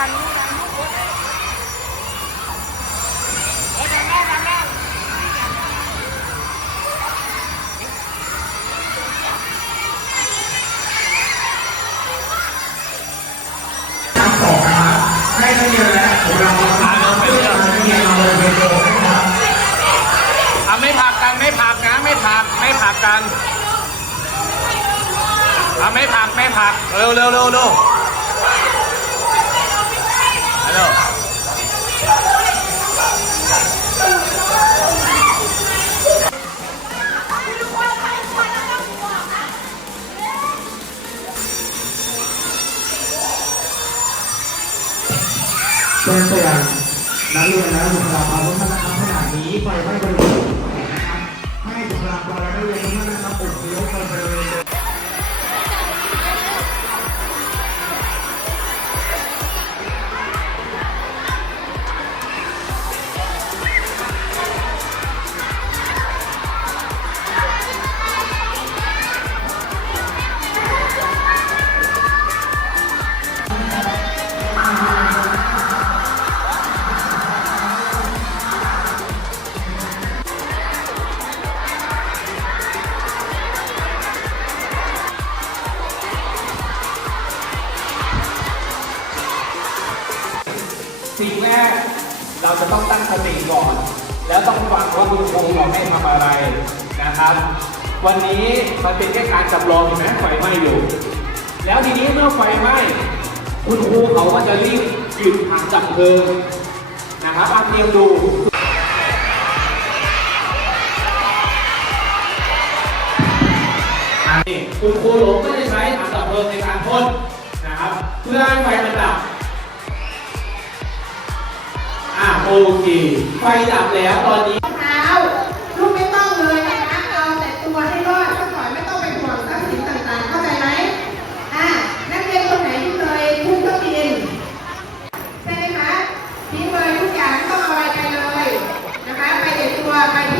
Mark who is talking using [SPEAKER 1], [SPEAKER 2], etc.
[SPEAKER 1] ไม
[SPEAKER 2] ่ผักกันไม่ผักนะไม่ผักไม่ผักกันอะไม่ผักไม่ผักเร็วเร็วเร็วเร็ว
[SPEAKER 1] เชิญเตือนนักเรียนและบุคลากรทุกท่านนะครับขณะนี้ไฟไม่บริเวณนะครับให้บุคลากรและนักเรียนทุกท่านนะครับอพยพไป
[SPEAKER 2] สิ่งแรกเราจะต้องตั้งสติก่อน แล้วต้องฟังว่าคุณครูบอกให้ทำอะไรนะครับ วันนี้มันเป็นแค่การจำลองเห็นไหมไฟไหม้อยู่ แล้วทีนี้เมื่อไฟไหม้คุณครูเขาก็จะรีบหยุดถังดับเพลิงนะครับอาเตรียมดูนี่คุณครูหลงก็จะใช้ถังดับเพลิงในการพ่นนะครับ เพื่อให้ไฟมันดับ โอเค ไฟดับแล้วตอนนี้
[SPEAKER 3] เท้าลูกไม่ต้องเลยนะคะเอาแต่ตัวให้รอดซะก่อนไม่ต้องไปห่วงทรัพย์สิต่างๆ เข้าใจไหมอ่านักเรียนคนไหนที่เคยขึ้นเองบินใช่มะทิ้งเลยทุกอย่างต้องาอะไรไปเลยนะคะ ไปแต่ตัวไปที่